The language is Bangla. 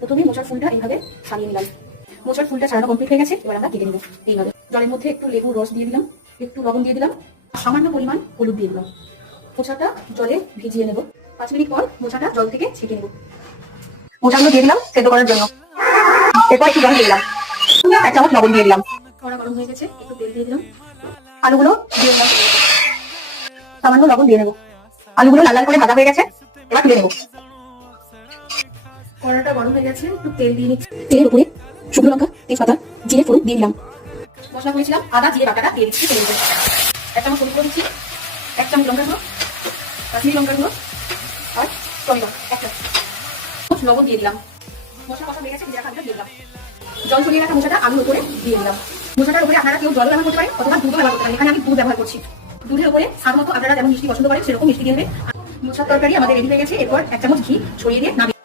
প্রথমে মোচার ফুলটা এইভাবে ছাড়িয়ে নিলাম। মোচার ফুলটা ছাড়ানো কমপ্লিট হয়ে গেছে, এবার আমরা কেটে নেবো। এইভাবে জলের মধ্যে একটু লেবু রস দিয়ে দিলাম, একটু লবণ দিয়ে দিলাম, সামান্য পরিমাণ হলুদ দিয়ে দিলাম। মোচাটা জলে ভিজিয়ে নেব। 5 মিনিট পর মোচাটা জল থেকে ছেঁকে নেব। মোচাগুলো দিয়ে দিলাম সেদ্ধ করার জন্য। এরপর একটু জল দিয়ে দিলাম, 1 চামচ লবণ দিয়ে দিলাম। কড়া গরম হয়ে গেছে, একটু তেল দিয়ে দিলাম। আলুগুলো দিয়ে দিলাম, সামান্য লবণ দিয়ে নেবো। আলুগুলো লাল লাল করে ভাজা হয়ে গেছে, এবার তুলে নেবো। কড়াটা গরম হয়ে গেছে, একটু তেল দিয়ে নিচ্ছি। তেলের উপরে শুকনো লঙ্কা, তেজপাতা, জিরে ফোড়ন দিয়ে দিলাম। মশলা করেছিলাম আদা জিরে বাটাটা দিয়ে দিচ্ছি তেলের উপরে। 1 চামচ হলুদ দিচ্ছি, 1 চামচ লঙ্কার গুঁড়ো, কাশ্মীরি লঙ্কার গুঁড়ো আর টমেটো 1 চামচ লবণ দিয়ে দিলাম। মশলা কষা হয়ে গেছে, ভেজে রাখা আলুটা দিয়ে দিলাম। জল ছড়িয়ে রাখা মোচাটা আলুর উপরে দিয়ে দিলাম। মোচাটার উপরে আপনারা কেউ জল ব্যবহার করতে পারেন অথবা দুধও ব্যবহার করতে পারেন। এখানে আমি দুধ ব্যবহার করছি। দুধের উপরে স্বাদ মতো আপনারা যেমন মিষ্টি পছন্দ করেন সেরকম মিষ্টি দিয়ে দেবেন। মোচার তরকারি আমাদের রেডি হয়ে গেছে। এরপর 1 চামচ ঘি ছড়িয়ে দিয়ে নামিয়ে